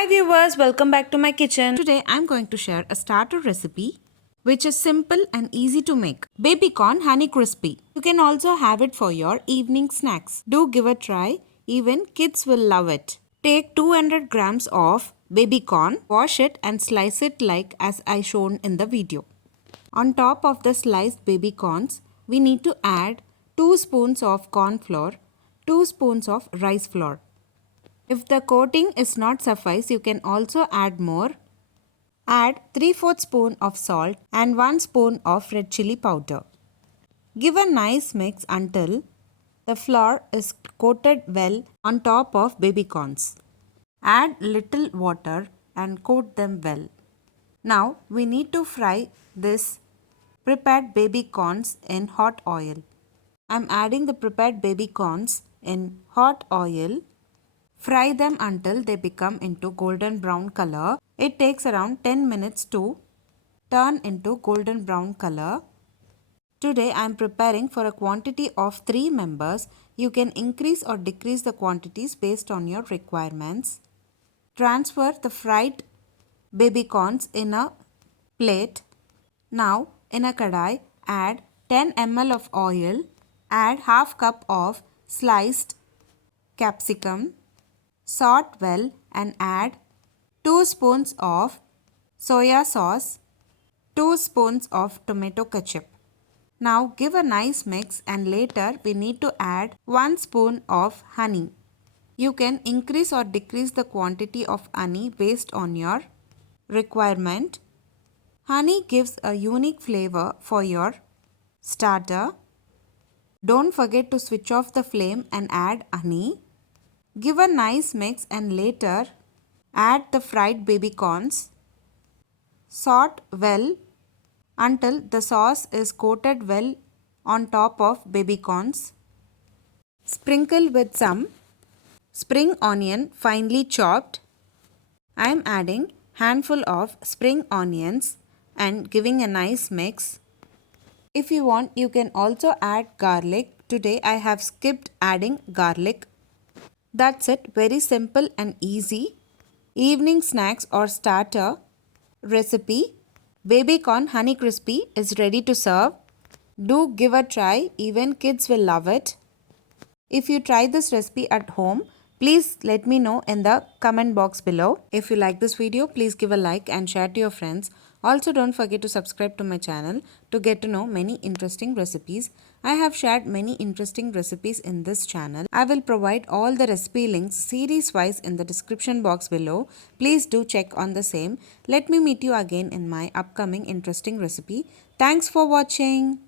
Hi viewers, welcome back to my kitchen. Today I'm going to share a starter recipe which is simple and easy to make. Baby corn honey crispy. You can also have it for your evening snacks. Do give a try, even kids will love it. Take 200 grams of baby corn, wash it and slice it like as I shown in the video. On top of the sliced baby corns, we need to add 2 spoons of corn flour, 2 spoons of rice flour. If the coating is not suffice, you can also add more. Add 3/4 spoon of salt and 1 spoon of red chili powder. Give a nice mix until the flour is coated well on top of baby corns. Add little water and coat them well. Now we need to fry this prepared baby corns in hot oil. I am adding the prepared baby corns in hot oil. Fry them until they become into golden brown color. It takes around 10 minutes to turn into golden brown color. Today I am preparing for a quantity of 3 members. You can increase or decrease the quantities based on your requirements. Transfer the fried baby corns in a plate. Now in a kadai add 10 ml of oil. Add half cup of sliced capsicum. Sort well and add 2 spoons of soya sauce, 2 spoons of tomato ketchup. Now give a nice mix and later we need to add 1 spoon of honey. You can increase or decrease the quantity of honey based on your requirement. Honey gives a unique flavor for your starter. Don't forget to switch off the flame and add honey. Give a nice mix and later add the fried baby corns. Sort well until the sauce is coated well on top of baby corns. Sprinkle with some spring onion finely chopped. I am adding handful of spring onions and giving a nice mix. If you want, you can also add garlic. Today I have skipped adding garlic. That's it, very simple and easy. Evening snacks or starter recipe. Baby corn honey crispy is ready to serve. Do give a try, even kids will love it. If you try this recipe at home, please let me know in the comment box below. If you like this video, please give a like and share to your friends. Also don't forget to subscribe to my channel to get to know many interesting recipes. I have shared many interesting recipes in this channel. I will provide all the recipe links series wise in the description box below. Please do check on the same. Let me meet you again in my upcoming interesting recipe. Thanks for watching.